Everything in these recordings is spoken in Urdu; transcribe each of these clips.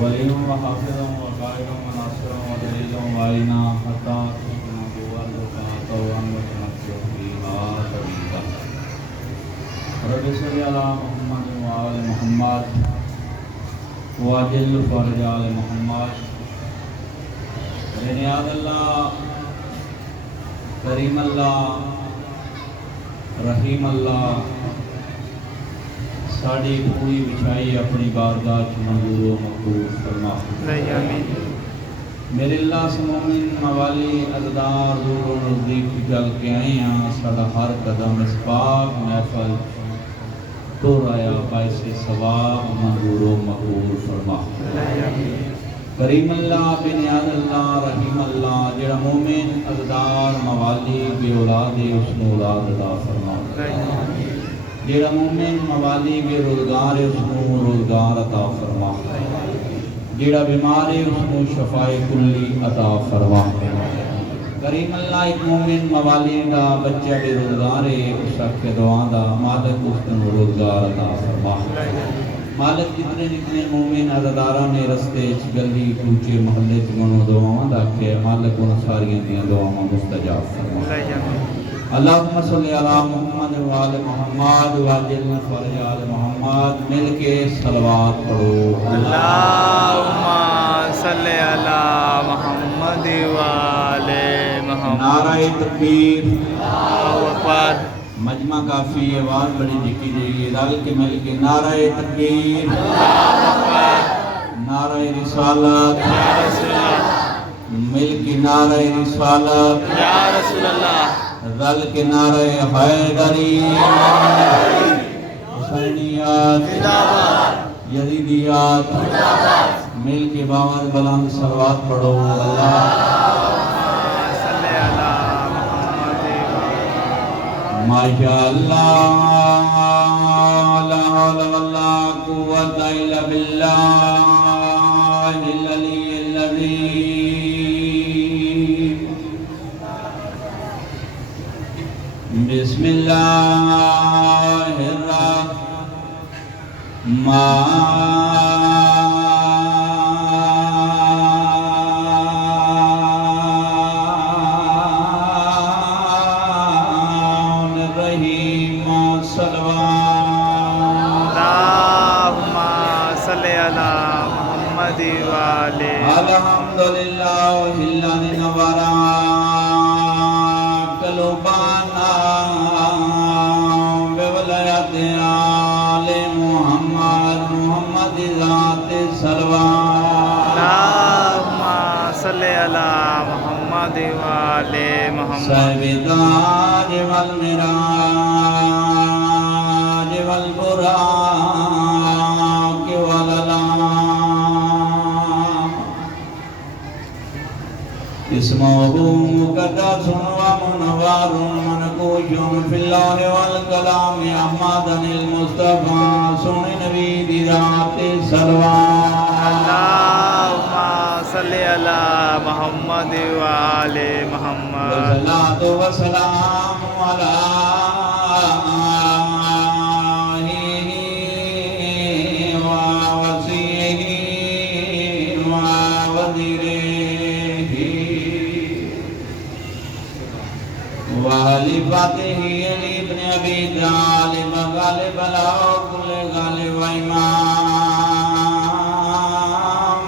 وليا وحافظا وقائدا وناصرا ودليلا وعينا حتى تكون بوالدك طوعا وتمسك فيها طويلا. رب صل على محمد وآل محمد وأجل فرج آل محمد. بنیاد اللہ، کریم اللہ، رحیم اللہ ساری پوری بچھائی اپنی بارگاہ چ منظور و مقبول فرما. میرے اللہ سے مومن موالی عزدار دور و نزدیک چل کے آئے ہیں. ساڈا ہر قدم اس پاک محفل تو رایا باعث ثواب منظور و مقبول فرما. کریم اللہ، بنیاد اللہ، رحیم اللہ جڑا مومن عزدار موالی بے اولاد ہے اس کو اولاد عطا فرما. جڑا مومن موالی بے روزگار ہے اس کو روزگار عطا فرما. جڑا بیمار ہے اس کو شفاء کلی عطا فرما. کریم اللہ، ایک مومن موالی دا بچہ بے روزگار ہے اس کے دعا دا مالک اس کو روزگار عطا فرما. مالک جتنے جتنے مومن عزاداراں نے رستے گلی کوچے محلے چ منو دعاواں دا کہ مالک ان ساریاں دیاں دعاواں مستجاب فرما. اللہم صلی علی محمد و آل محمد واجل فرج آل محمد. مل کے صلوات پڑھو. اللہم صلی علی محمد و آل محمد. نعرہ تکبیر. اللہ اکبر. مجمع کافی آواز بڑی دکھی جائیے. رل کے مل کے نعرہ تکبیر، نعرہ رسالت، مل کے نعرہ رسالت، یا رسول اللہ، رل کے نعرہ حیدری، حسینیات، یزیدیات، مل کے باور بلند صلوات پڑھو. اللہ ماشاء اللہ لا حول ولا قوة الا باللہ العلی العظیم. بسم اللہ الحمدللہ ہلان نوارا قلوبانا بولایت آل محمد محمد ذات سلوان. اللہم صلی علی محمد و آل محمد. صاحب تاج والمراج والبراق والعلام اسمه مقدس ومنور منقوش في الله والكلام احمد المصطفى سن نبی دی ذات سلوان. اللہم صلی علی محمد و آل محمد. والصلاة والسلام على خلیفته علی بن ابی طالب غالب کل غالب و امام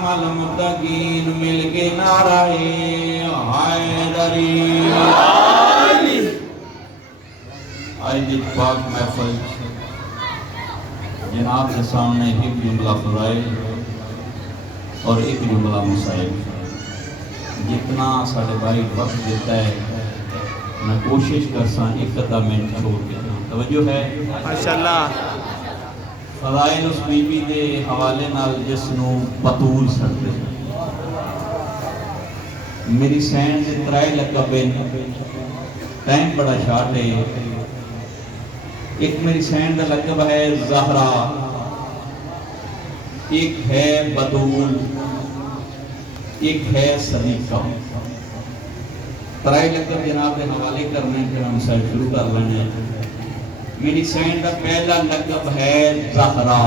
المتقین. مل کے نعرہ حیدری. آج دی پاک محفل جناب کے سامنے ایک جملہ فرائض اور ایک جملہ مسائل. جتنا ساڑھے بھائی وقت دیتا ہے میں کوشش کرساں ایک قطع منٹ چھوڑ کے. توجہ ہے ماشاءاللہ. فضائل اس بی بی دے حوالے نال جس نو بطول سکتے. میری سین دے ترائے لقبے ٹائم بڑا شارٹ ہے. ایک میری سین دا لقب ہے زہرا، ایک ہے بطول، ایک ہے صدیقہ. ترائی لقب جناب کے حوالے کرنے کے ہم سر شروع کر لینے. میری سین کا پہلا لقب ہے زہرا،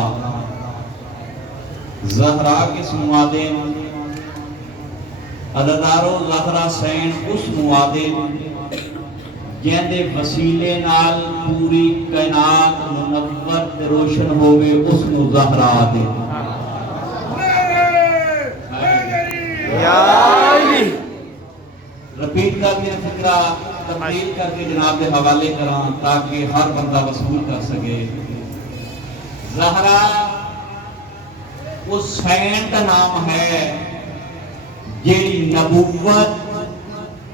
زہرا کس موادے عددارو زہرا سین اس موادے جہندے وسیلے نال پوری کائنات منور تے روشن ہوئے اس نو زہرا دے یا علی رپیٹ کر کے فکرہ تبدیل کر کے جناب دے حوالے کران تاکہ ہر بندہ وصول کر سکے زہرا اس سین کا نام ہے جیڑی نبوت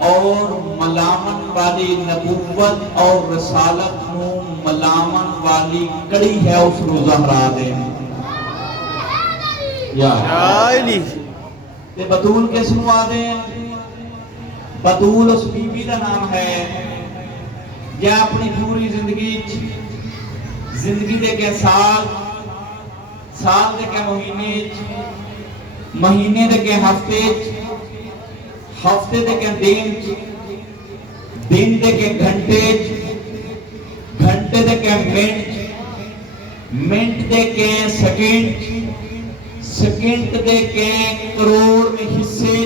اور ملامن والی نبوت اور رسالت نو ملامن والی کڑی ہے اس نو زہرا دے یا علی تے بطول کس نو آدے بطول اس بی بی دا نام ہے جے اپنی پوری زندگی دے کے سال دے کے مہینے دے کے ہفتے دے کے دن دے کے گھنٹے دے کے منٹ دے کے سیکنڈ دے کے کروڑ میں حصے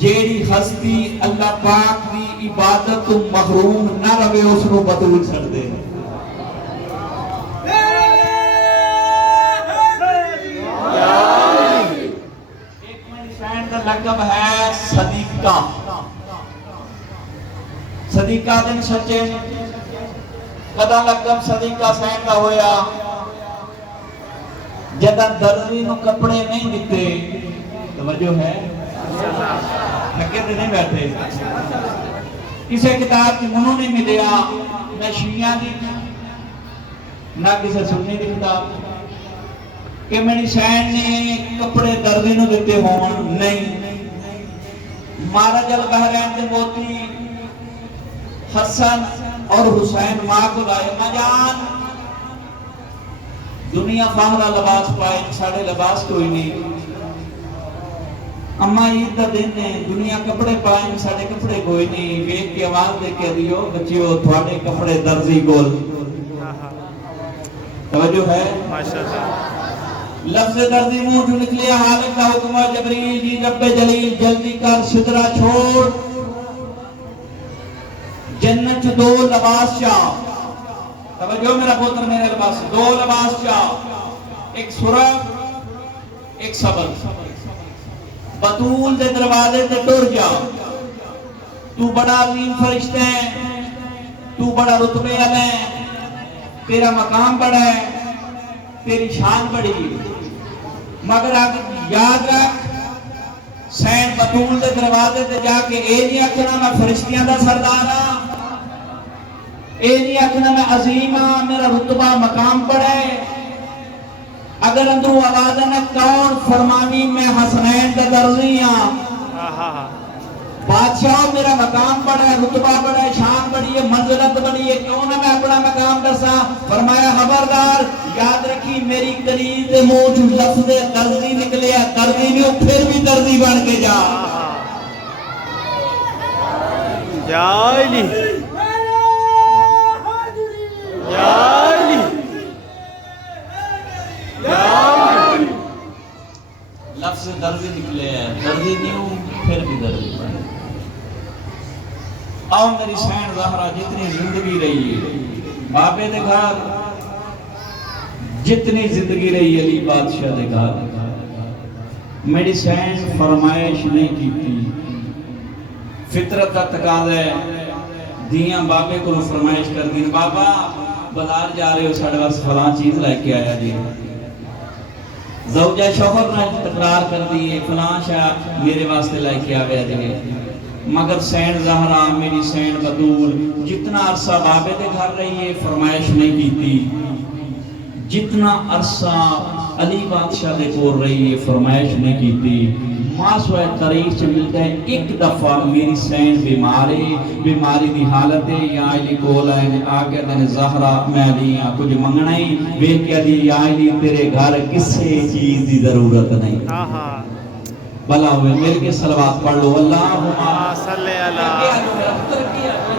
جیڑی ہستی اللہ پاک دی عبادت تو محروم نہ رہے اس نو بطول چھڑ دے لقب ہے صدیقہ صدیقہ دن سچے کدا لقب صدیقہ سین کا ہویا جدہ درزی نو کپڑے نہیں دیتے توجہ ہے تھکے تے نہیں بیٹھے کسے کتاب کی منوں نہیں ملیا نہ شیعہ دی نہ کسے سنی دی کتاب کہ میری سین نے کپڑے درزی نو دیتے ہون نہیں مہاراج البحرین کے موتی حسن اور حسین ماں کو لائے مجان دنیا فاہرہ لباس پائے ساڑھے لباس کوئی نہیں اما عید دا دن ہے دنیا کپڑے پائیں ساڑھے کپڑے کوئی نہیں ویک کی آواز دے کے دیو بچیو تھوڑے کپڑے درزی گول توجہ ہے ماشاءاللہ لفظ درزی منہ جو نکلے حالق کا حکمہ جبریل جی رب جلیل جلدی کر صدرہ چھوڑ جنت دو لباس چاہ توجہ میرا پوتر میرے لباس دو لباس چاہ ایک سرخ ایک سبز بطول دے دروازے تے ٹر جا تو بڑا عظیم فرشتہ ہے تو بڑا رتبے ہے تیرا مقام بڑا ہے تیری شان بڑی مگر یاد رکھ سین بطول دے دروازے تے جا کے اے نہیں آکھنا میں فرشتیاں دا سردار ہاں اے نہیں آکھنا میں عظیم ہاں میرا رتبہ مقام بڑا ہے اگر اندرو آواز ہے کون فرمانی میں حسنین دا درزی ہاں بادشاہ میرا مقام بڑا ہے رتبہ بڑا ہے شان بڑی ہے منزلت بڑی ہے کیوں نہ میں اپنا مقام درسا فرمایا خبردار یاد رکھی میری کلیز موج لفظ درزی نکلے ہے درزی نہیں پھر بھی درزی بن کے جا یا علی یا علی لفظ درزی نکلے ہے درزی نہیں پھر بھی درزی بن آؤ میری سین زہرہ جتنی زندگی رہی ہے بابے دے گھر جتنی زندگی رہی علی بادشاہ دے گھر میری سین فرمائش نہیں کی تھی فطرت کا تقاضا ہے دیاں بابے کو فرمائش کر دی بابا بازار جا رہے ہو ساڑھے واسطے فلاں چیز لے کے آیا جی زوجہ شوہر نے تقرار کر دی فلاں شاہ میرے واسطے لے کے آیا جی مگر سین زہرہ میری سین بطول جتنا عرصہ بابے دے گھر رہی ہے فرمائش نہیں کی تھی جتنا عرصہ علی بادشاہ دے کور رہی ہے فرمائش نہیں کی تھی ماسوہ تاریخ سے ملتا ہے ایک دفعہ میری سین بیماری دی حالت ہے یا علی کول آئے آگے دن زہرہ میں علیاں کچھ منگنا ہی بے کیا دی یا علی تیرے گھر کسے چیز دی ضرورت نہیں بلا ہوئے مل کے صلوات پڑھ لو اللہم صلی اللہ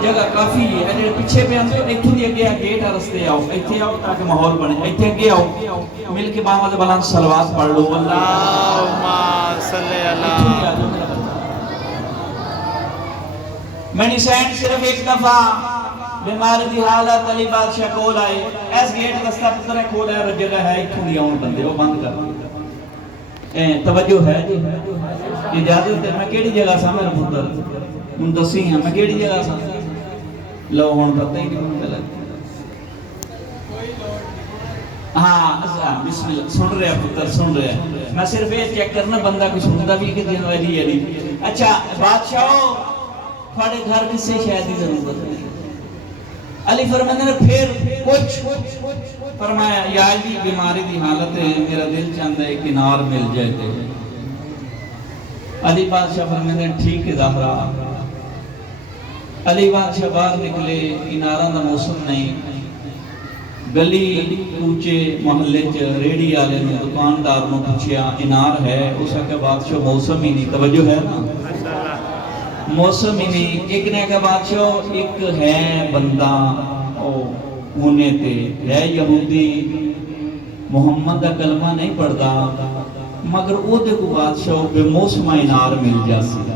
جگہ کافی ہے جڑے پیچھے پہ آتے ہو ایتھوں دی اگے گیٹ ہے رستے آؤ ایتھے آؤ تاکہ ماحول بنے ایتھے اگے آؤ مل کے باہم بلند صلوات پڑھ لو اللہم صلی اللہ میں نشین صرف ایک دفعہ بیماری دی حالت علی بادشاہ کول آئے ایس گیٹ رستہ پتر ہے کھول ہے جگہ ہے ایتھوں دی آؤں بندے وہ بند کر توجہ ہے اجازت ہے میں کیڑی جگہ سا میرا پتر ان دسی ہیں میں کیڑی جگہ سا لو ہون پتہ ہی نہیں مجھے لگتا ہاں بسم اللہ سن رہے ہیں پتر سن رہے ہیں میں صرف یہ چیک کرنا بندہ کوئی سنتا بھی کہ دین والی علی اچھا بادشاہو تھوڑے گھر کس سے شاید ہی ضرورت نہیں علی فرمانے نے پھر کچھ فرمایا یا علی بیماری دی حالت ہے میرا دل چاہتا ہے کنار مل جائے تھے علی بادشاہ فرمانے نے ٹھیک ہے ظاہرہ علی بادشاہ باہر نکلے کنارہ دا موسم نہیں گلی کوچے محلے چ ریڈی آلے نے دکاندار نے پوچھیا انار ہے اس کے بادشاہ موسم ہی نہیں توجہ ہے نا موسم ہی نہیں ایک نے کہا بادشاہ ایک ہے بندہ ہونے تے ہے یہودی محمد کا کلمہ نہیں پڑھتا مگر او دے کو بادشاہ بے موسمہ انار مل جاسی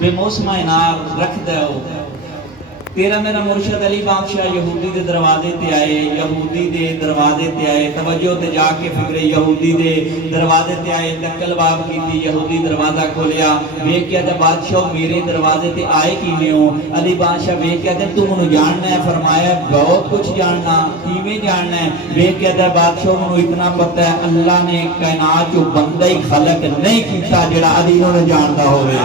بے موسمہ انار رکھ دے ہو تیرا میرا مرشد علی بادشاہ یہودی دے دروازے تے آئے یہودی دے دروازے تے آئے توجہ تے جا کے فکرے یہودی دے دروازے تے آئے دکل باب کی تھی یہودی دروازہ کھولیا ویک کیا جب بادشاہ میرے دروازے تے آئے کی میں ہوں علی بادشاہ ویک کیا جب تم انہوں جاننا ہے فرمایا بہت کچھ جاننا کیویں جاننا ہے ویک کیا جب بادشاہ انہوں اتنا پتہ ہے اللہ نے کائنات جو بندہ ہی خلق نہیں کیتا جڑا علی انہوں نے جانتا ہوئے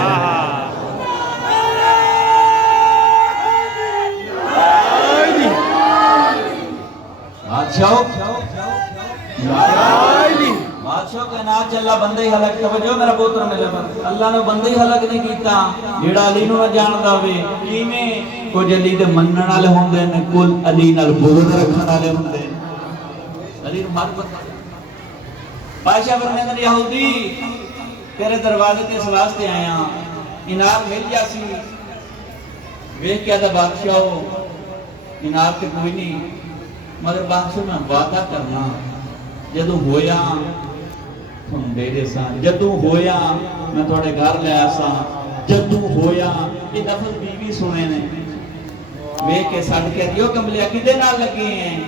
بادشاہ کا نام چلا بندے ہی حلق توجہ میرا پوتر میرے پر اللہ نے بندے ہی حلق نہیں کیتا جیڑا علی نو نہ جاندا ہوئے کیویں کچھ علی دے منن والے ہوندے نے کل علی نال بغض رکھن والے ہوندے علی نو مات پتہ بادشاہ فرمایا نے یہودی تیرے دروازے تے اس واسطے آیا انار مل جاسی ویکھ کیا تھا بادشاہ انار تے کوئی نہیں مگر بادشاہ میں وعدہ کرنا جدو ہویا تم دے دے سا جدو ہویا میں تھوڑے گھر لے آسا جدو ہویا یہ لفظ بیوی سنے نے ویک کے سڑ کے دیو کملیا کدے نہ لگے ہیں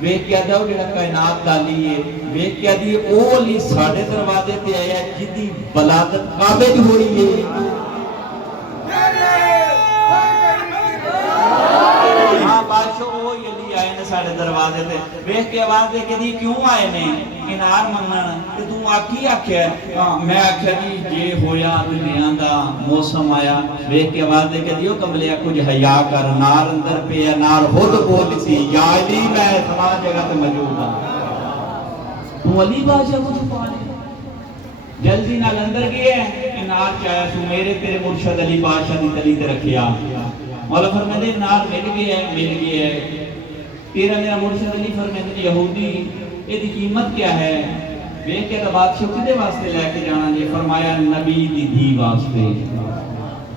ویک کیا جاؤ جڑا کائنات ڈالی ہے ویک کیا دی او علی ساڑھے دروازے تے آیا جدی بلادت قابج ہوئی ہے ہاں بادشاہ ہوئی علی آئے نے ساڑھے دروازے تے ویک کے آواز دے کہ دی کیوں آئے نے انار منن کہ تو آکی آکھیا میں آکھیا جی یہ ہویا دنیا دا موسم آیا ویک کے آواز دے کہ دیو کملیا کچھ حیا کر نار اندر پہ نار خود بول سی یا علی میں تمام جگہ تے موجود ہوں تو علی بادشاہ کو چھپانے جلدی نال اندر گئے انار چاہیا سو میرے تیرے مرشد علی بادشاہ دی تلی تے رکھیا مولا فرمائے نار مل گیا ہے تیرا میرا مرشد علی فرمائے یہودی یہ دی قیمت کیا ہے ویک کے بادشاہ کدے واسطے لے کے جانا یہ فرمایا نبی دی واسطے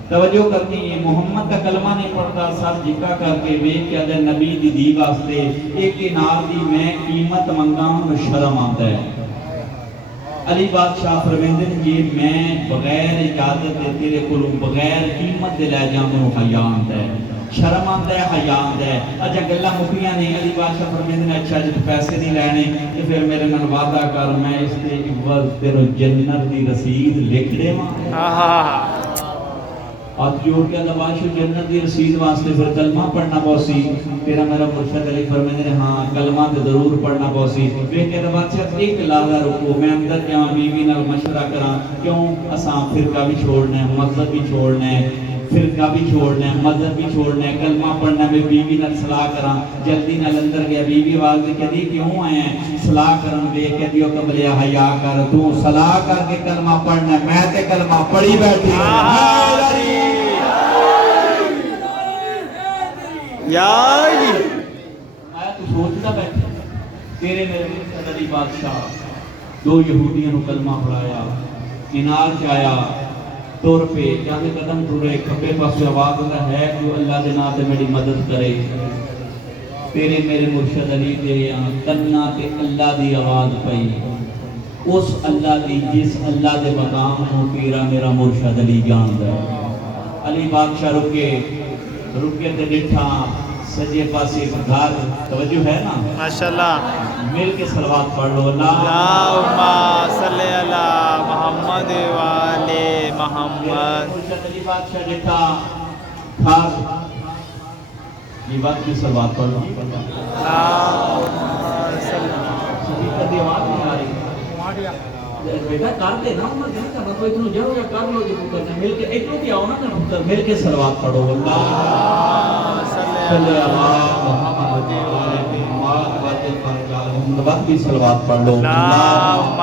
توجہ کرنی ہے محمد کا کلمہ نہیں پڑھتا سر جھکا کر کے ویک کے نبی دی واسطے ایک نار دی میں قیمت منگا ہوں شرم آتا ہے علی بادشاہ فرمیندن یہ میں بغیر اجازت دے تیرے کلوں بغیر قیمت دے لے جاؤں حیا آتا ہے شرم آتا ہے حیا آتا ہے اچھا گلا مکیاں نہیں علی بادشاہ فرمیندن اچھا جب پیسے نہیں لینے تو پھر میرے نال وعدہ کر میں اس تے عوض تیرو جنت دی رسید لکھ دے ماں ہاتھ جوڑ کے اللہ بادشاہ جنت دی رسید واسطے پھر کلمہ پڑھنا پوسی تیرا میرا مرشد علی فرمیندن ہاں کلمہ تے ضرور پڑھنا پوسی ویکھ کے بادشاہ ایک لحظہ رکو میں اندر جاواں بیوی نال مشورہ کراں کیوں اساں فرقہ بھی چھوڑنا ہے مذہب بھی چھوڑنا ہے فرقہ بھی چھوڑنا ہے مذہب بھی چھوڑنا ہے کلمہ پڑھنا ہے بیوی نال صلاح کراں جلدی نال اندر گیا بیوی آواز دے کہدی کیوں آئے ہیں صلاح کرن دے کہ دیو کملیا حیا کر تو صلاح کر کے کلمہ پڑھنا ہے میں تے کلمہ پڑھی بیٹھی یا علی آیا تو سوچتا بیٹھا تیرے میرے مرشد علی بادشاہ دو یہودیوں نے کلمہ پڑھایا انار چایا ٹر پے جانے قدم ٹرے کھبے پاسے آواز ہوتا ہے جو اللہ دے نام تے میری مدد کرے تیرے میرے مرشد علی دے کنا تے اللہ دی آواز پئی اس اللہ دی جس اللہ دے مقام نو تیرا میرا مرشد علی جاندا ہے علی بادشاہ رکے تے ڈٹھا سجے پاسے گھر توجہ ہے نا ماشاءاللہ مل کے صلوات پڑھ لو اللہم صلی علی محمد والے محمد مرشد علی بادشاہ ڈٹھا گھر یہ بات کی صلوات پڑھ لو صدیقہ دی آواز نہیں آ رہی بیٹا کر دے نا میں نہیں کرنا کوئی تنوں جاؤ یا کر لو جو کرنا مل کے ایک لوگ آؤ نا پتر مل کے صلوات پڑھو اللہ صلی اللہ محمد وقت بھی صلوات پڑھ لو اللہم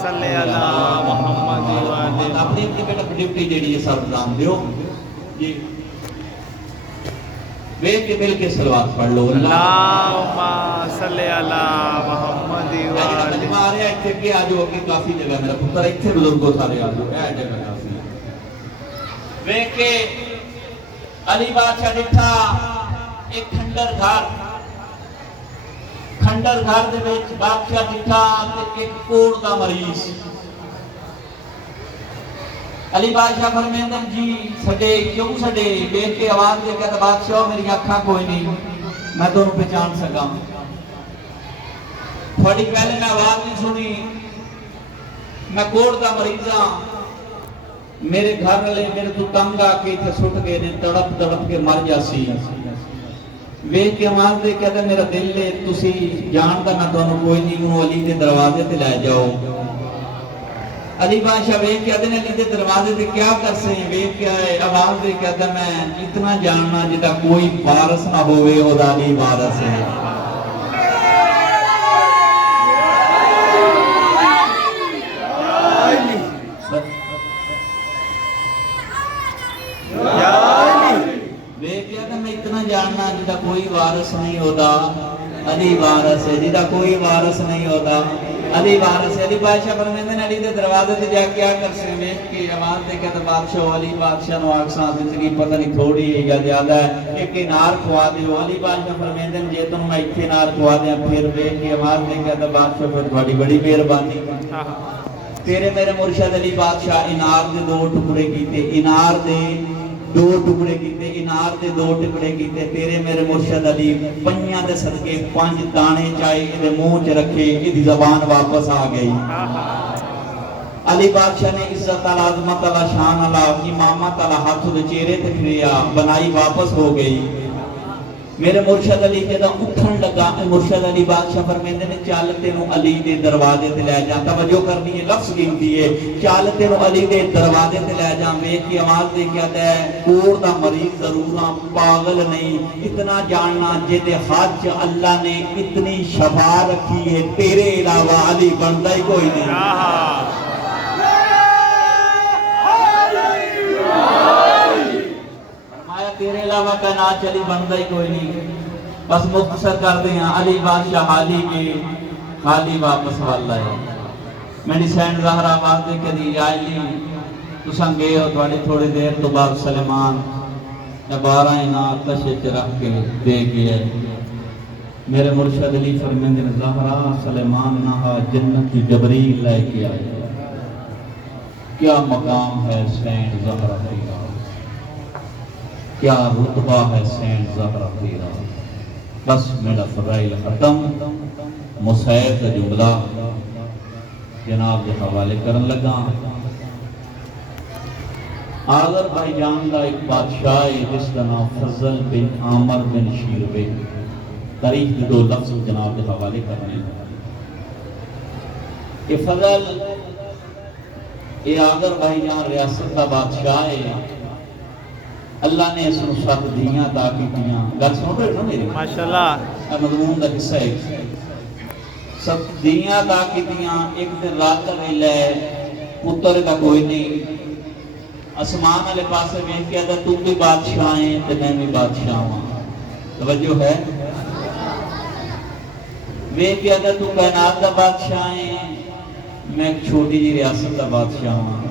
صلی علی محمد اپنی بیٹا ڈیوٹی جیڑی ہے سب نام دیو یہ ویک کے مل کے صلوات پڑھ لو اللہم صلی علی محمد والے مارے ایتھے کے آجو اگے کافی جگہ میرا پتر ایتھے بزرگوں سارے آجو اے جگہ کافی ویک کے علی بادشاہ ڈٹھا ایک کھنڈر گھر دے وچ بادشاہ ڈٹھا تے ایک کوڑ دا مریض علی بادشاہ فرمیندن جی سڈے کیوں سڈے ویکھ کے آواز دے کے بادشاہ میری اکھاں کوئی نہیں میں دونوں پہچان سکا تھوڑی پہلے میں آواز نہیں سنی میں کوڑ دا مریض ہاں میرے گھر والے میرے تو تنگ آ کے اتنے سٹ گئے نے تڑپ کے مر جاسی ویکھ کے آواز دے کہتا میرا دل ہے تسی جان دا میں دونوں کوئی نہیں ہوں علی دے دروازے تے لے جاؤ علی بادشاہ ویکھ کے آدھے علی دے دروازے تے کیا کر سے ہیں ویکھ کے آئے آواز دے کہتا میں اتنا جاننا جدا کوئی وارث نہ ہوئے او دا علی وارث ہے جاننا جدا کوئی وارث نہیں ہوتا علی وارث ہے جدا کوئی وارث نہیں ہوتا علی وارث ہے علی بادشاہ فرمیندے نے علی دے دروازے تے جا کیا کر سے ویکھ کے آواز دے کے بادشاہ علی بادشاہ نو آکھساں زندگی پتہ نہیں تھوڑی ہے یا زیادہ ہے ایک نار کھوا دیو علی بادشاہ فرمیندے نے جے تم میں ایتھے نار کھوا دیاں پھر ویکھ کے آواز دے کے بادشاہ پھر تہاڈی بڑی مہربانی تیرے میرے مرشد علی بادشاہ انار دے دو ٹکڑے کیتے انار دے دو ٹکڑے کیتے انار دے دو ٹکڑے کیتے تیرے میرے مرشد علی پنیاں دے صدقے 5 دانے چائے دے منہ چ رکھے دی زبان واپس آ گئی علی بادشاہ نے عزت تعالی عظمت تعالی شان اللہ امامت تعالی ہاتھ دے چہرے تے پھریا بنائی واپس ہو گئی میرے مرشد علی جدا اٹھن لگا مرشد علی بادشاہ فرمیندے نے چل تینوں علی دے دروازے تے لے جا توجہ کرنی ہے لفظ قیمتی ہے چل تینوں علی دے دروازے تے لے جا ویکھ کے آواز دے کے آتا ہے کوڑ دا مریض ضرور ہاں پاگل نہیں اتنا جاننا جے ہاتھ چ اللہ نے اتنی شفا رکھی ہے تیرے علاوہ علی بندا ہی کوئی نہیں تیرے علاوہ کائنات چلی بنتا ہی کوئی نہیں بس مختصر کر دیں علی بادشاہ حالی کے حالی واپس والا ہے میری سینڈ ظاہر آباد دے کے دی آئی تساں گئے ہو تھوڑی تھوڑی دیر تو بعد سلیمان یا 12 انعام تشے رکھ کے دے گئے میرے مرشد علی فرمیندے نے زہرا سلیمان نہا جنت جبریل لے کے آئے کیا مقام ہے سینڈ زہرا تیرا کیا رتبہ ہے سینٹ زہرا تیرا بس میرا فضائل ختم مسائل کا جملہ جناب کے حوالے کرن لگا آذر بھائی جان دا ایک بادشاہ ہے جس کا نام فضل بن عامر بن شیربے تاریخ کے 2 لفظ جناب کے حوالے کرنے کہ فضل یہ آذر بھائی جان ریاست کا بادشاہ ہے اللہ نے اس کو 7 دیاں عطا کیتیاں گل سن رہے ہو نا میری ماشاءاللہ مضمون دا حصہ ہے 7 دیاں عطا کیتیاں ایک دن رات دا ویلا ہے پتر دا کوئی نہیں آسمان والے پاسے ویکھ کے آتا تو بھی بادشاہ ہے تے میں بھی بادشاہ ہوں توجہ ہے ویکھ کے آتا تو کائنات دا بادشاہ ہے میں ایک چھوٹی جی ریاست دا بادشاہ ہوں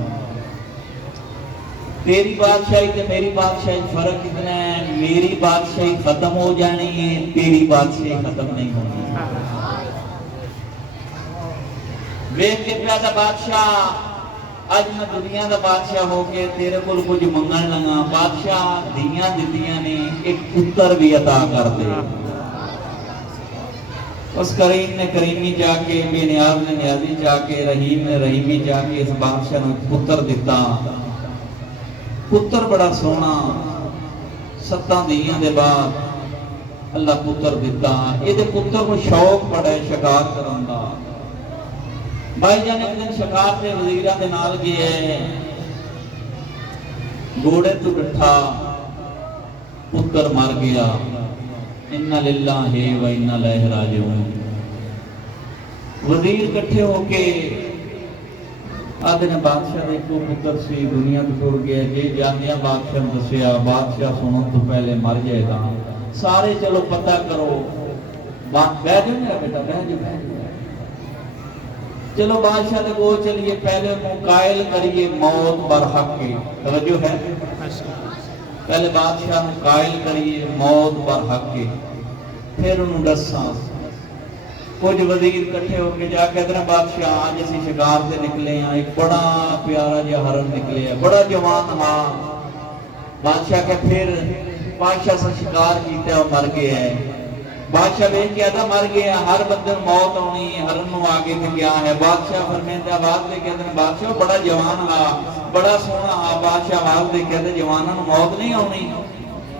تیری بادشاہی تے میری بادشاہی فرق اتنا ہے، میری بادشاہی ختم ہو جانی ہے، تیری بادشاہی ختم نہیں ہونی۔ ویکھ کے پیدا بادشاہ اج میں دنیا دا بادشاہ ہو کے تیرے کول کچھ منگن لگا، بادشاہ دیاں دتیاں نے ایک پتر بھی عطا کر دے۔ اس کریم نے کریمی جا کے، بے نیاز نے نیازی جا کے، رحیم نے رحیمی جا کے اس بادشاہ نے پتر دیتا۔ پتر بڑا سونا، 7 دیاں دے بعد اللہ پتر دیتا۔ یہ دے پتر کو شوق بڑا ہے شکار کرن دا۔ بھائی جان ایک دن شکار سے وزیراں دے نال گیا ہے، گھوڑے تو ڈٹھا، پتر مر گیا۔ اِنَّا لِلَّهِ وَإِنَّا إِلَيْهِ رَاجِعُونَ۔ وزیر کٹھے ہو کے آدھے نے بادشاہ دے کو پتر سی دنیا تو ٹر گیا، جے جانیا بادشاہ دسیا، بادشاہ سنن تو پہلے مر جائے گا، سارے چلو پتہ کرو۔ بیٹھ جاؤ میرا بیٹا، بیٹھ جاؤ۔ چلو بادشاہ دے کو چلیے، پہلے منہ قائل کریے موت برحق کی، توجہ ہے؟ پہلے بادشاہ قائل کریے موت برحق کی، پھر انہوں دساں۔ کچھ وزیر کٹھے ہو کے جا کے ادھر بادشاہ آج اسی شکار سے نکلے ہیں، ایک بڑا پیارا جا ہرن نکلے ہیں، بڑا جوان ہاں۔ بادشاہ کے پھر بادشاہ سے شکار کیتے ہیں اور مر گئے ہیں۔ بادشاہ بیچ کے آدھا مر گیا، ہر بندر موت ہونی، ہرن نو آگے تھے کیا ہے۔ بادشاہ فرمیندہ آواز دے کے ادھر بادشاہ بڑا جوان ہاں، بڑا سونا ہاں۔ بادشاہ آواز دے کے ادھر جوانہ نو موت نہیں ہونی،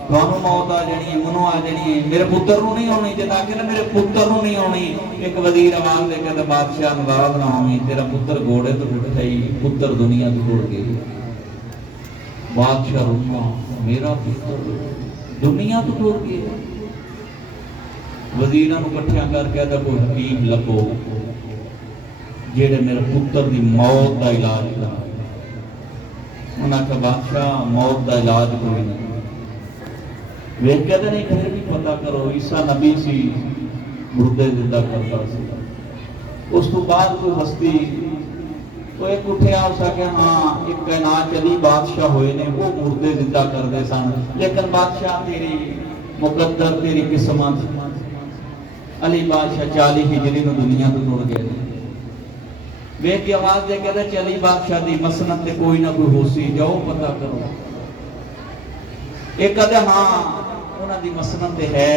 تھانوں موت آ جانی ہے، منوں آ جانی ہے، میرے پتر نو نہیں ہونی، جتا کہ میرے پتر نو نہیں ہونی۔ ایک وزیر آواز دے کے بادشاہ ناراض نہ ہوئی، تیرا پتر گھوڑے تو ٹوٹ گئی، پتر دنیا تو ٹوٹ گئی۔ بادشاہ روما، میرا پتر دنیا تو ٹوٹ گیا۔ وزیراں نو کٹھیاں کر کے ادھا کوئی حکیم لبو جیڑے میرے پتر دی موت دا علاج کرا۔ انہاں کہا بادشاہ موت دا علاج کوئی نہیں۔ وہ کہتے نہیں پھر بھی پتہ کرو، عیسیٰ نبی سی مردے زندہ کرتا سی۔ اس تو بعد کوئی ہستی تو ایک اٹھے آ سکے، ہاں ایک کائنات چلی بادشاہ ہوئے نے وہ مردے زندہ کر دے سن، لیکن بادشاہ تیری مقدر تیری قسمت۔ علی بادشاہ 40 ہجری نو دنیا تو ٹر گئے۔ وہ کی آواز دے کہتے چلی بادشاہ دی مسنت تے کوئی نہ کوئی ہو سی، جاؤ پتہ کرو۔ ایک کہتے ہاں انہاں دی مسنت ہے،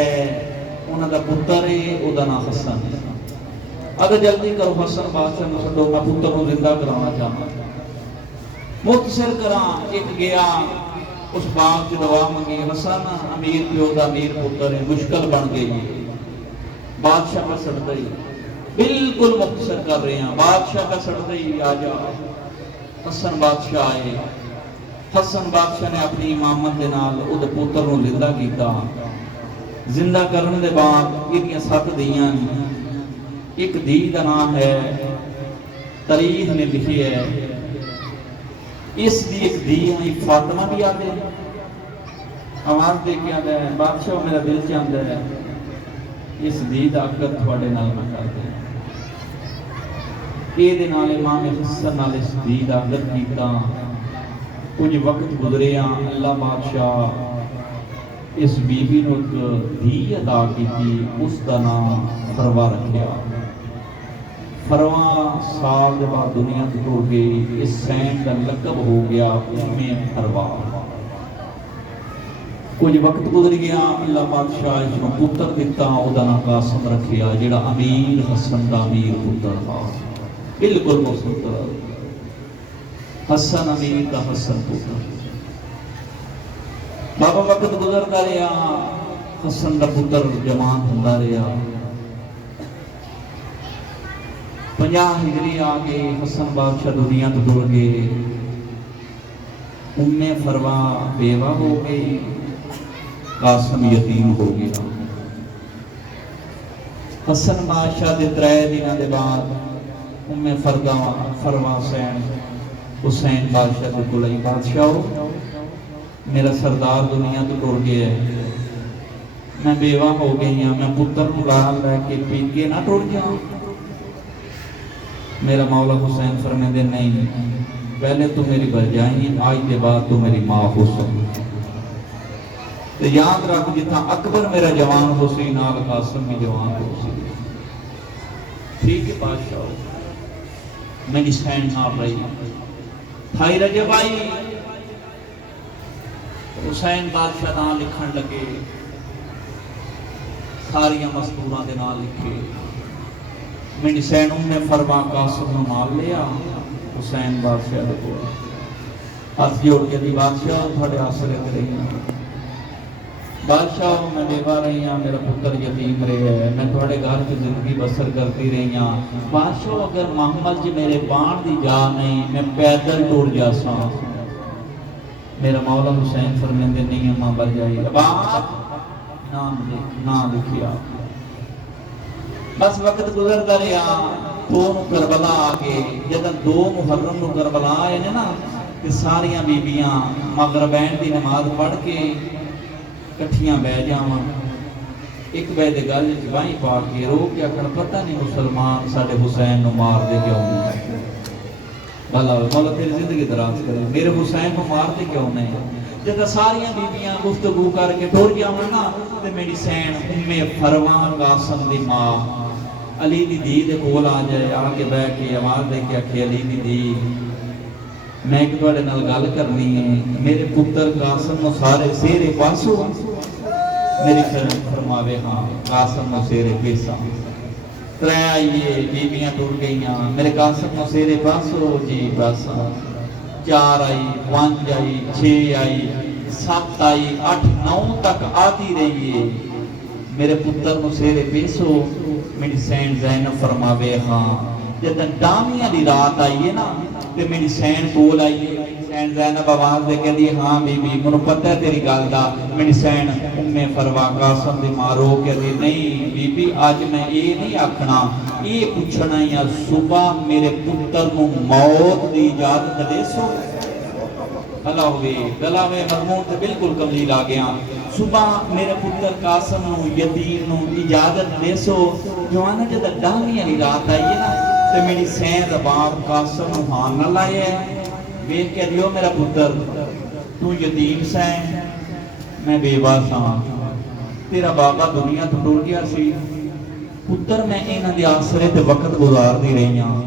انہاں دا پتر ہے، او دا نام حسن ہے۔ اگر جلدی کرو حسن بادشاہ نو چھڈو، میں پتر نو زندہ کرانا چاہتا۔ مختصر کراں، ایک گیا اس باپ سے دعا منگی، حسن امیر پیو دا امیر پتر ہے، مشکل بن گئی۔ بادشاہ کا سڑتا ہی بالکل مختصر کر رہے ہیں، بادشاہ کا سڑتا ہی آ جا۔ حسن بادشاہ آئے، حسن بادشاہ نے اپنی امامت دے نال او دے پتر نو زندہ کیتا۔ زندہ کرنے دے بعد یہ 7 دیاں، ایک دی دا نام ہے، تاریخ نے لکھی ہے، اس دی ایک دی ہے فاطمہ بھی آتے ہیں۔ آواز دے کے آتا ہے بادشاہ میرا دل چاہتا ہے اس دی دا عقد تھوڑے نال میں کر دیں۔ یہ دے نال امام حسن نال اس دی دا عقد کیتا۔ کچھ وقت گزریا، اللہ بادشاہ اس بی بی نو ایک دھی عطا کی، اس دا نام فروا رکھیا۔ فروا سال دے بعد دنیا تو ٹر گئی، اس سین دا لقب ہو گیا فروا۔ کچھ وقت گزر گیا، اللہ بادشاہ اس کو پتر دیتا، او دا نام قاسم رکھیا، جڑا امیر حسن دا امیر پتر تھا، بالکل مستر حسن امیر دا حسن پتر۔ بابا وقت گزرتا رہا، حسن دا پتر جوان ہوندا رہا۔ 50 ہجری آ گئے، حسن بادشاہ دنیا تو ٹر گئے۔ ام فروا بیوہ ہو گئی، قاسم یتیم ہو گیا۔ حسن بادشاہ دے 3 دنوں دے بعد ام فروا حسین بادشاہ دے کول آئی، بادشاہ میرا سردار دنیا تو ٹر گیا ہے، میں بیوہ ہو گئی ہوں، میں پتر نو لال لے کے پی کے نہ ٹر جاؤں۔ میرا مولا حسین فرمیندے نہیں، پہلے تو میری بھرجائی آج کے بعد تو میری ماں حسن تو یاد رکھ جتنا اکبر میرا جوان ہو سی نال قاسم بھی جوان ہو سی ٹھیک ہے بادشاہ میری سین نہ رہی بھائی رجب آئی حسین بادشاہ نام لکھن لگے ساریاں مستوراں دے نام لکھے میری سین نے فرما قاسم نو نال لیا حسین بادشاہ کو ہاتھ جوڑ کے دی بادشاہ تھوڑے آسرے تے رہی بادشاہ میں بیوہ رہی ہوں میرا پتر یتیم رہے ہے میں تھوڑے گھر کی زندگی بسر کرتی رہی ہوں بادشاہ اگر محمد جی میرے بان دی جا نہیں میں پیدل ٹوڑ جاسا میرا مولا حسین فرمیندے نہیں ماں بر جائی بات نام لکھیا بس وقت گزرتا رہا دو کربلا آگے جدن 2 محرم نو کربلا آئے نے نا کہ ساریاں بیبیاں مغربین دی نماز پڑھ کے کٹھیاں بہ جاواں ایک بے دے گل جوائیں پا کے رو کے آکھن پتہ نہیں مسلمان ساڈے حسین نو مار دے کیوں نہیں بھلا مولا تیری زندگی دراز کرے میرے حسین نو مار دے کیوں نہیں جب ساریاں بیبیاں گفتگو کر کے ٹر جاواں نا تے میری سین ام فروان قاسم دی ماں علی دی دھی دے کول آ جائے آ کے بیٹھ کے آواز دے کے آکھے علی دی دھی میں ایک تواڈے نال گل کرنی ہے میرے پتر قاسم نو سارے سیرے پاسو میری فرماوے ہاں قاسم نو سیرے پیسا ترے آئیے بیبیاں ٹر گئیاں میرے قاسم نو سیرے پاسو جی بس 4 آئی 5 آئی 6 آئی 7 آئی 8 9 تک آتی رہیے میرے پتر نو سیرے پیسو میری سین زینب فرماوے ہاں جدن ڈامیاں دی رات آئیے نا تے میری سین کول آئیے سین زینب آواز دے کے دی ہاں بی بی منو پتہ ہے تیری گل دا میری سین ام فروا قاسم دی مارو کے دی نہیں بی بی آج میں یہ نہیں آکھنا یہ پوچھنا یا صبح میرے پتر نو موت دی اجازت دے سو گلا ہوئے مضمون تے بالکل کملیل آ گیا صبح میرے پتر قاسم نو یتیم نو اجازت دے سو جوانا جدہ ڈامی علی رات آئیے نا تے میری سین رباب قاسم نو ہاں نہ لائے بیٹھ کے دیو میرا پتر تو یتیم سین میں بیوہ ساں تیرا بابا دنیا تو ٹوٹ گیا سی پتر میں اینا دی آسرے تے وقت گزار دی رہی ہاں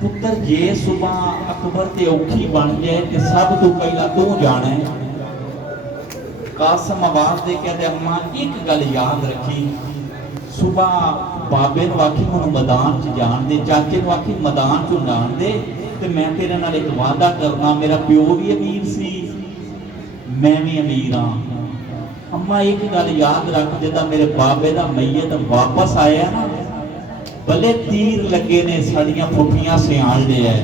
پتر جے صبح اکبر تے اوکھی بن جائے تے سب تو پہلا تو جانے قاسم آواز دے کے دے اماں ایک گل یاد رکھی صبح بابے نو آکھی منو میدان چ جان دے چاچے نو آکھی میدان چ جان دے تے میں تیرے نال ایک وعدہ کرنا میرا پیو بھی امیر سی میں بھی امیر ہاں اماں ایک گل یاد رکھ جدا میرے بابے دا میت واپس آیا نا بلے تیر لگے نے سڑیاں پھٹیاں سے آن لے ہے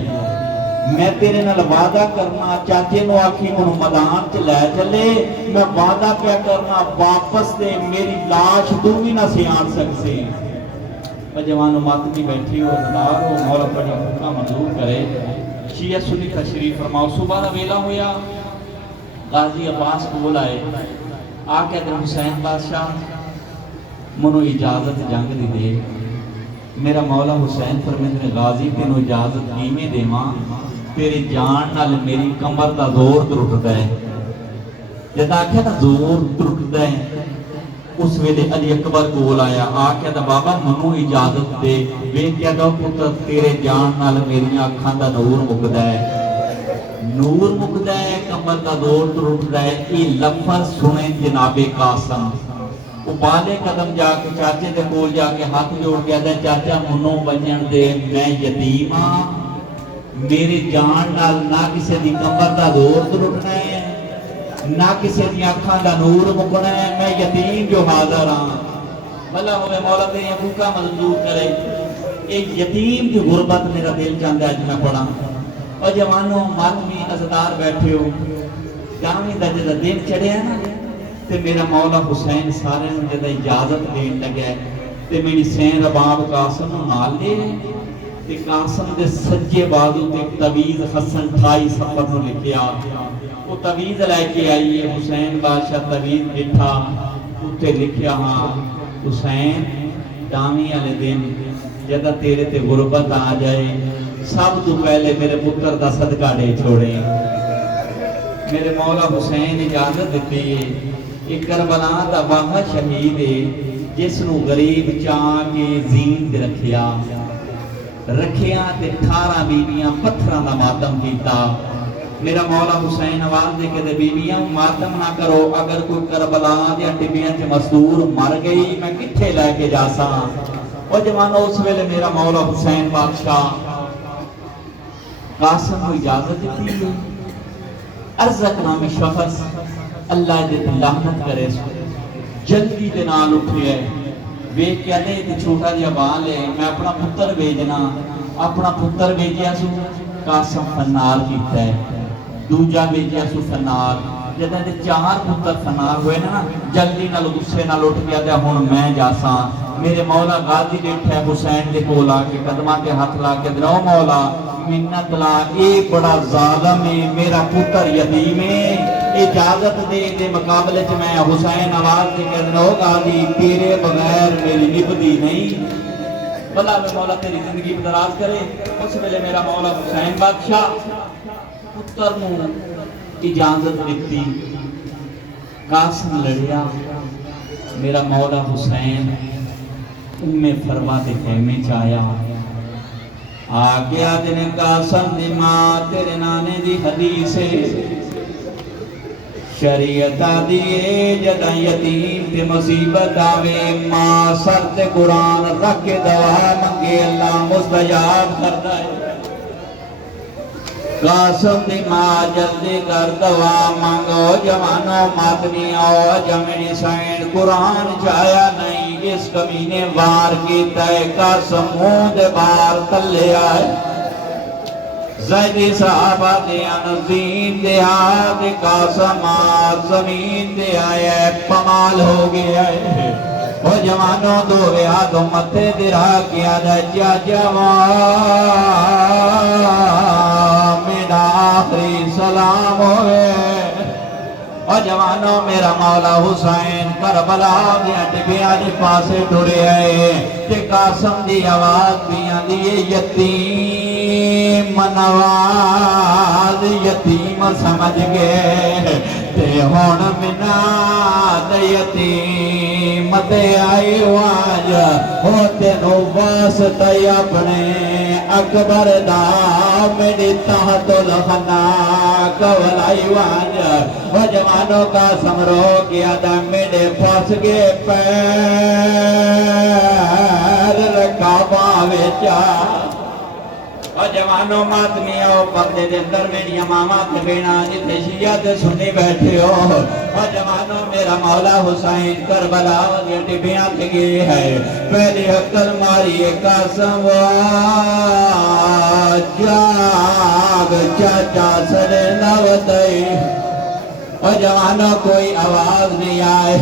میں تیرے نال وعدہ کرنا چاچے نو آکھی منو میدان چ لے چلے میں وعدہ کیا کرنا واپس دے میری لاش تو بھی نہ سیان سکتے جوانو ماتمی بیٹھی ہو ردار ہو مولا پڑی حکم منظور کرے شیعہ سنی تشریف فرماؤ صبح دا ویلا ہویا غازی عباس کول آئے آکے در حسین بادشاہ منو اجازت جنگ دی دے میرا مولا حسین فرمیندے غازی تینو اجازت کیویں دیواں تیری جان نال میری کمر دا زور ٹرٹدا ہے جد آکھیا نا زور ٹرٹدا ہے اس ویلے علی اکبر کول آیا آکھیا نا بابا منو اجازت دے ویکھیا دا پتر تیرے جان نال میری اکھاں دا نور مکدا ہے نور مکدا ہے کمر دا زور ٹرٹدا ہے یہ لفظ سنے جناب قاسم وہ بالے قدم جا کے چاچے دے کول جا کے ہاتھ جوڑ کے آدھا چاچا منو بچن دے میں یتیم ہاں میری جان نال نہ کسی دی کمر دا زور ٹرٹنا ہے نہ کسی دی آنکھاں دا نور مکنا ہے میں یتیم جو حاضر ہاں بھلا ہوئے مولا تیری بھوکا منظور کرے ایک یتیم کی غربت میرا دل چاہتا ہے جی میں پڑھا اور جوانوں ماتمی عزدار بیٹھے ہو جامی دا جدہ دن چڑھے ہیں نا تے میرا مولا حسین سارے نے جدہ اجازت دین لگے تے میری سین رباب قاسم نال لے تے قاسم دے سجے بازو تے تویز حسن 28 سفر نو لکھیا وہ تویز لے کے آئیے حسین بادشاہ تویز لکھا اتنے لکھیا ہاں حسین دامی والے دن جدہ تیرے تے غربت آ جائے سب تو پہلے میرے پتر دا صدقہ دے چھوڑے میرے مولا حسین اجازت دیتی ہے کہ کربلا دا واقعہ شہید ہے جس نو غریب چاہ کے زین تے رکھیا تے 18 بیویاں پتھراں دا ماتم کیتا میرا مولا حسین آواز دے کے بیویاں ماتم نہ کرو اگر کوئی کربلا دیا ٹبیاں چ مصدور مر گئی میں کتھے لے کے جا سا او جوانو اس ویلے میرا مولا حسین بادشاہ قاسم کو اجازت دیتی ہے ارزق نامی شخص اللہ دے لعنت کرے جلدی دے نال اٹھے وے کیا دے تے چھوٹا جہا بال ہے میں اپنا پتر بھیجنا اپنا پتر بھیجیا سو قاسم فنار کیتا ہے دوجا بھیجیا سو فنار جدے دے 4 پتر فنار ہوئے نا جلدی نال غصے نال اٹھ گیا تے ہن میں جاساں میرے مولا غازی بیٹھا حسین دے کول آ کے قدماں تے ہاتھ لا کے درو مولا منت لا اے بڑا ظالم ہے میرا پتر یتیم ہے اجازت دے مقابلے چ میں حسین آواز دے کے درو غازی تیرے بغیر میری نبھدی نہیں بھلا میں مولا تیری زندگی دراز کرے اس ویلے میرا مولا حسین بادشاہ پتر نو اجازت دیتی قاسم لڑیا میرا مولا حسین فرما دے خیمے چایا آگیا دن قاسم دی ماں تیرے نانے دی حدیث شریعت دیئے جدہ یتیم تے مصیبت آوے ماں سر تے قرآن رکھ کے دعا منگے اللہ مستجاب کردہ ہے قاسم دی ماں جلدی کر دعا مانگو جوانو ماتنی آو جمعی سائن قرآن چایا نہیں اس کمینے وار کی تے قاسم ہوں دے بار تلے آئے زیدی صحابہ دے انزین دے آدھے قاسم آج زمین دے آئے پمال ہو گیا ہے وہ جوانوں دو آدھو متے درہ کیا دے جوان میرا آخری سلام ہوئے اور جوانوں میرا مولا حسین کربلا دیا ٹبیاں دی پاسے ٹھوڑے آئے کہ قاسم دی آواز بیاں دیئے یتیم نواز یتیم سمجھ گئے تے ہون مناد یتیم تے آئی واج ہوتے نو واسطہ اپنے اکبر دا میری تحت الخنا کولائی واج و جوانوں کا سمرو کیا دا میرے پھنس گے پیر رکابا ویچا و جوانوں ماتمی آؤ پردے دے اندر میری ماما تے بینا جتے شیعہ تے سنی بیٹھے ہو و جوانوں میرا مولا حسین کربلا وزی ٹبیاں تے گئے ہے پہلی حقل ماری قاسم جاگ چاچا سرے نوتائی و جوانوں کوئی آواز نہیں آئے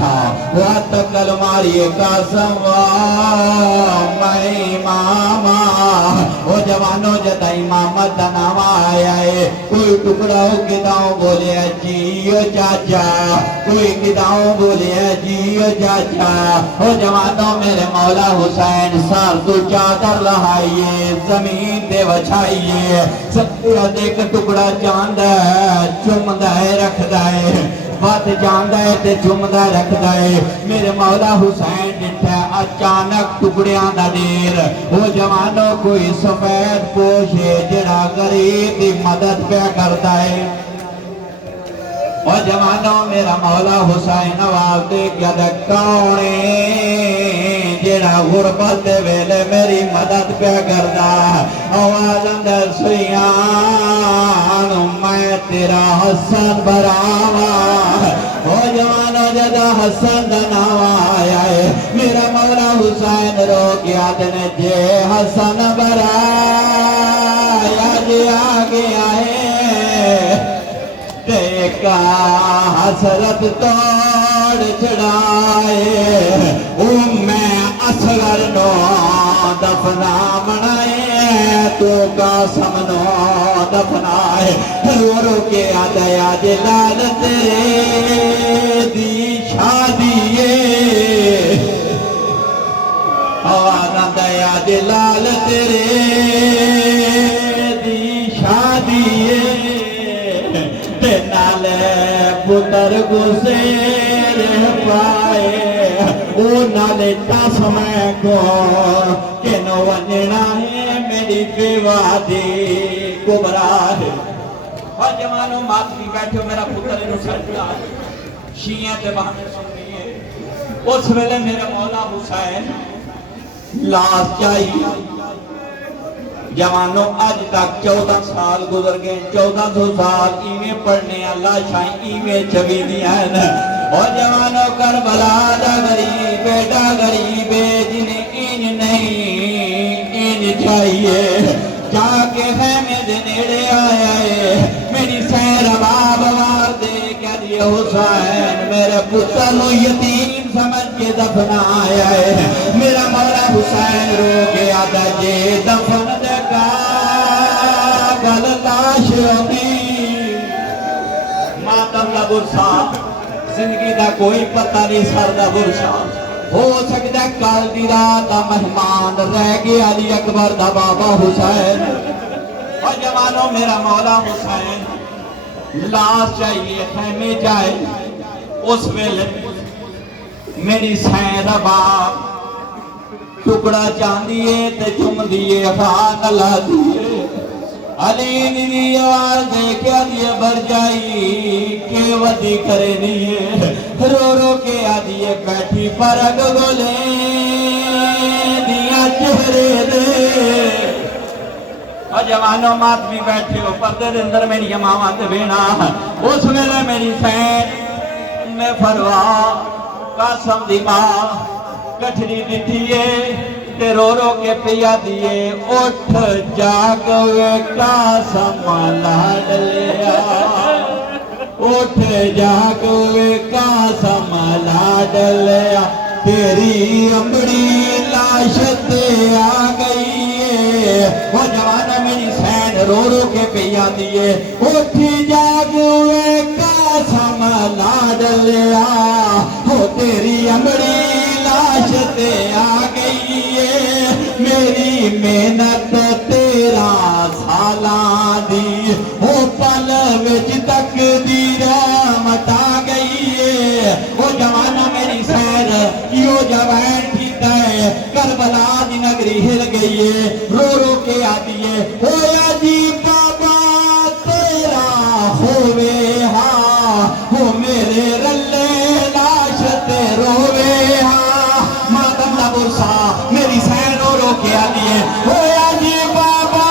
وقت کلماری قاسم میں ماما و جوانوں جتا امامت نام آئے کوئی ٹکڑاؤں کداؤں بولے جیو چاچا کوئی کداؤں بولے جیو چاچا و جوانوں میرے مولا حسین سار تو چادر لہائیے زمین دے وچھائیے سب دیکھ ٹکڑا چاند چمدہ رکھ دائے بات جاندہ ہے تے چمدہ رکھ دائے میرے مولا حسین ڈٹھا اچانک ٹکڑیاں دا دیر وہ جوانوں کوئی سفید پوشے جڑا غریب دی مدد پہ کرتا ہے وہ جوانوں میرا مولا حسین آواز دے کیا دکھاؤنے جڑا غربت دے ویلے میری مدد پہ کرتا آواز اندر سیان میں تیرا حسن براوا او جوانو جدا حسن دناوا آیا ہے میرا مولا حسین رو کیا دن جے حسن برایا جے آگے آئے دیکھا حسرت توڑ چڑھائے میں اصغر نو دفنا منائے تو قاسم نو دفنائے رو کے آدھیا جلال تیرے دی شادیے آدھیا جلال تیرے والے سمے کو کہ نو وننا ہے میری بیوادی کبرا ہے اور جوانوں ماتمی بیٹھے ہو میرا پتر انہوں سرکلا شیعہ تے بہانے سن رہی ہے اس ویلے میرا مولا حسین لاس چاہیے جوانوں آج تک 14 سال گزر گئے 1400 سال ایویں پڑھنے اللہ شاہی ایویں چوی دیا ہے اور جوانوں کربلا دا غریب بیٹا غریب جنہیں این نہیں این چاہیے جا کے خیمے دے نیڑے آیا ہے میری سیر باب وار دے کیا دیے حسین میرے پتر نو یتیم سمجھ کے دفنا آیا ہے میرا مولا حسین رو گیا دا جے دفن دے کا گلتاش ہوگی ماتم دا برسا زندگی دا کوئی پتہ نہیں سر دا برسا ہو سکتا ہے کال دی رات مہمان رہ گیا علی اکبر دا بابا حسین اور جوانوں میرا مولا حسین لاس چاہیے خیمے جائے اس ویلے میری سین باپ ٹکڑا چاندیے تے چم دیے خان اللہ دیے علی نیوی آواز دیکھا دیے بر جائی کہ ودی کرے نیے رو رو کے آدیے بیٹھی پرگ گولے دیا چہرے دے اور جوانوں ماتمی بیٹھے ہو پردے دے اندر میری امامات بینا اس ویلے میری سین میں فروا قاسم دی ماں کٹھری دیتیے تے رو رو کے پیا دیے اٹھ جاگ وے قاسم لاڈ لیا اٹھ جاگ وے قاسم لاڈ لیا تیری امبڑی لاش تے آ گئی ہے وہ جوانا میری سین رو رو کے پیا دیے اٹھ جاگ وے قاسم لاڈ لیا ہو تیری امبڑی لاش تے آ گئی ہے میری محنت تیرا سالاں دی ہو پل وچ تقدیر مٹا گئی ہے وہ جوانا میری سیر یو جوان ٹھیکا ہے کربلا دی نگری ہل گئی ہے رو رو کے آتی ہے ہویا جی بابا تیرا ہووے ہاں ہو میرے رلے لاش تے رووے ہاں ماتم دا برسا میری سین رو رو کے آتی ہے ہویا جی بابا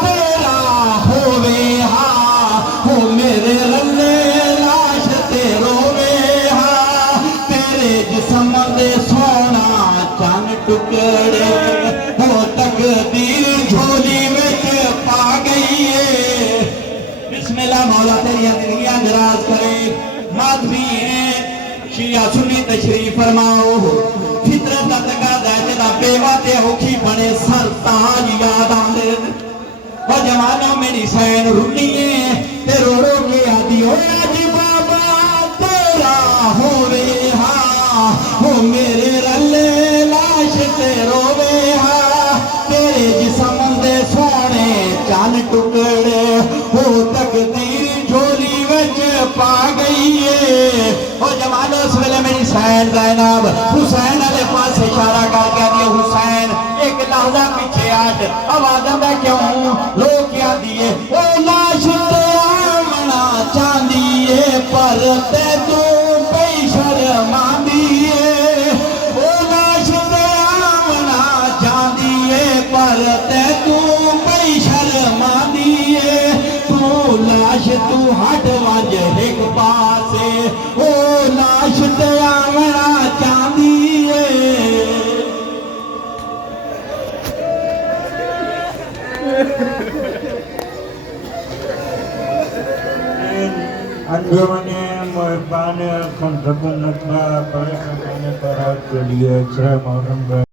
تیرا ہووے ہاں ہو میرے رلے لاش تے رووے ہاں تیرے جسم دے سونا چن ٹکڑے ہو تقدیر جھولی وچ پا گئی ہے بسم اللہ مولا تیری زندگیاں دراز کرے مادھوی ہیں شیعہ سنی تشریف فرماؤ فطرت دا تقاضا ہے جدا بیوہ تے ہوکھی بنے سر تاج یاد آندے اور جوانوں میری سین رنیے تے رو رو کے آدھی ہویا جی بابا تیرا ہووے ہاں ہو میرے رلے لاش تے رووے ہاں تیرے جسم دے سونے چان ٹکڑے ہو تقدیر جھولی وچ پا گئی ہے او جوانو اس ویلے میری سین زینب حسین علیہ پاس اشارہ کر کے دیا حسین ایک لحظہ پیچھے آج آوازہ میں کیوں لوگ کیا دیے او لاش تے آمنا چاندیے پر تے تو پئی شرمان دیے او لاش تے آمنا چاندیے پر تے تو پئی شرمان دیے تو لاش تو ہٹ وانج ایک پاسے او لاش تے آمنا چاندیے انجمن محبان خندق النقبہ پر خانے پر آج کے لیے 6 محرم کا